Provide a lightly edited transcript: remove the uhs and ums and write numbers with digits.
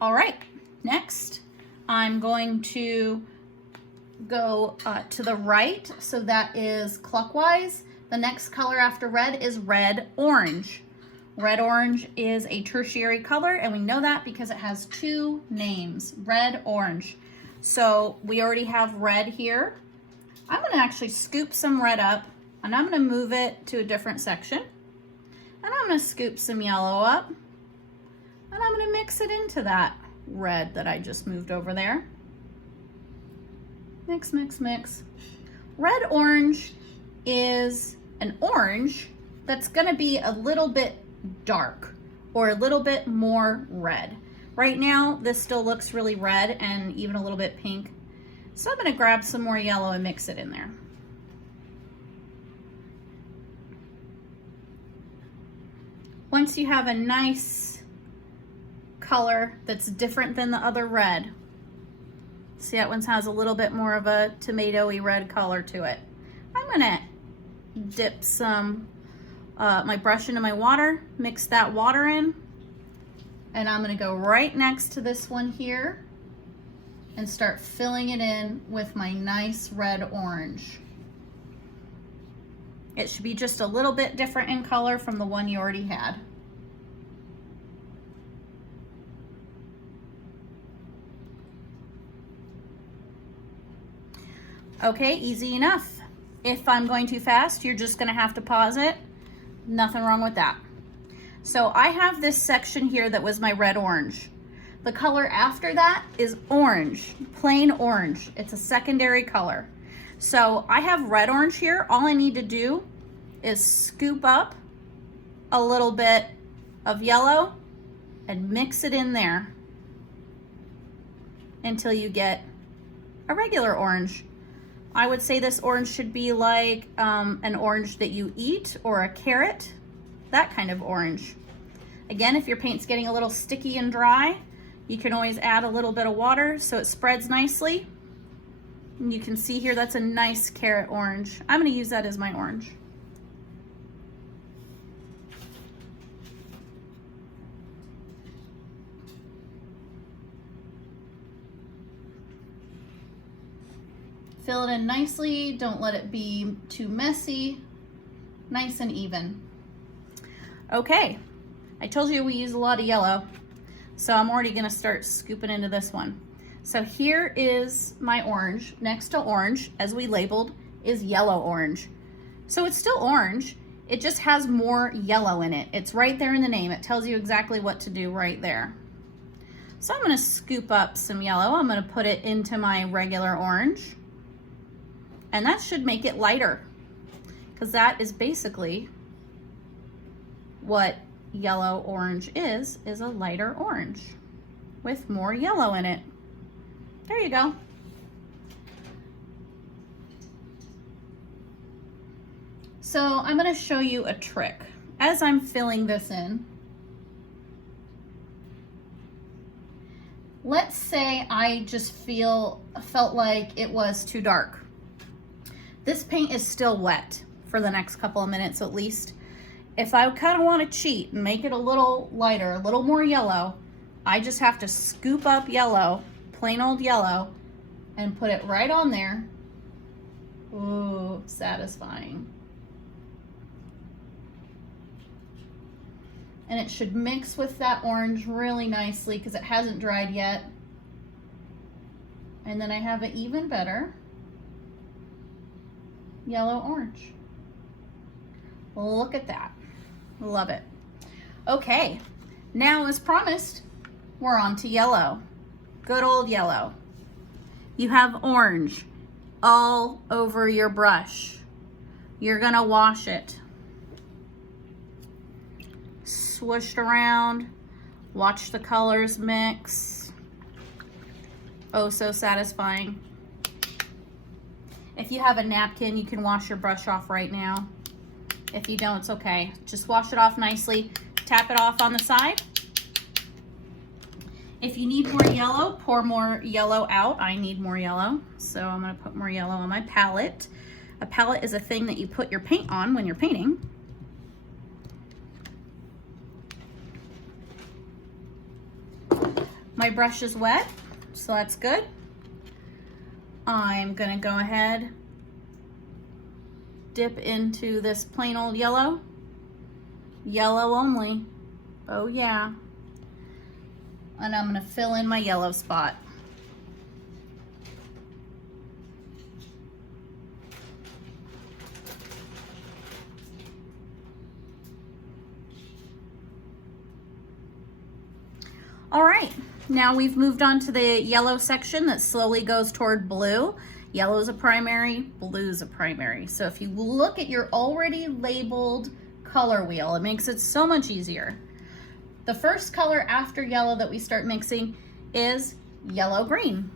All right, next I'm going to go to the right, so that is clockwise. The next color after red is red orange. Red orange is a tertiary color, and we know that because it has two names, red orange. So we already have red here. I'm going to actually scoop some red up, and I'm going to move it to a different section. And I'm going to scoop some yellow up, and I'm going to mix it into that red that I just moved over there. Mix, mix, mix. Red orange is an orange that's going to be a little bit dark or a little bit more red. Right now, this still looks really red and even a little bit pink. So I'm going to grab some more yellow and mix it in there. Once you have a nice color that's different than the other red, see, that one has a little bit more of a tomatoey red color to it. I'm gonna dip some my brush into my water, mix that water in, and I'm gonna go right next to this one here and start filling it in with my nice red orange. It should be just a little bit different in color from the one you already had. Okay, easy enough. If I'm going too fast, you're just gonna have to pause it. Nothing wrong with that. So I have this section here that was my red orange. The color after that is orange, plain orange. It's a secondary color. So I have red orange here. All I need to do is scoop up a little bit of yellow and mix it in there until you get a regular orange. I would say this orange should be like an orange that you eat, or a carrot, that kind of orange. Again, if your paint's getting a little sticky and dry, you can always add a little bit of water so it spreads nicely. And you can see here, that's a nice carrot orange. I'm gonna use that as my orange. Fill it in nicely, don't let it be too messy, nice and even. Okay, I told you we use a lot of yellow, so I'm already gonna start scooping into this one. So here is my orange. Next to orange, as we labeled, is yellow orange. So it's still orange, it just has more yellow in it. It's right there in the name. It tells you exactly what to do right there. So I'm gonna scoop up some yellow. I'm gonna put it into my regular orange. And that should make it lighter, because that is basically what yellow orange is a lighter orange with more yellow in it. There you go. So I'm going to show you a trick. As I'm filling this in, let's say I just felt like it was too dark. This paint is still wet for the next couple of minutes at least. If I kind of want to cheat and make it a little lighter, a little more yellow, I just have to scoop up yellow, plain old yellow, and put it right on there. Ooh, satisfying. And it should mix with that orange really nicely because it hasn't dried yet. And then I have an even better yellow orange. Look at that. Love it. Okay, now as promised, we're on to yellow. Good old yellow. You have orange all over your brush. You're gonna wash it. Swish around, watch the colors mix. Oh, so satisfying. If you have a napkin, you can wash your brush off right now. If you don't, it's okay. Just wash it off nicely, tap it off on the side. If you need more yellow, pour more yellow out. I need more yellow, so I'm gonna put more yellow on my palette. A palette is a thing that you put your paint on when you're painting. My brush is wet, so that's good. I'm gonna go ahead, dip into this plain old yellow. Yellow only. Oh yeah. And I'm gonna fill in my yellow spot. All right, now we've moved on to the yellow section that slowly goes toward blue. Yellow is a primary, blue is a primary. So if you look at your already labeled color wheel, it makes it so much easier. The first color after yellow that we start mixing is yellow-green.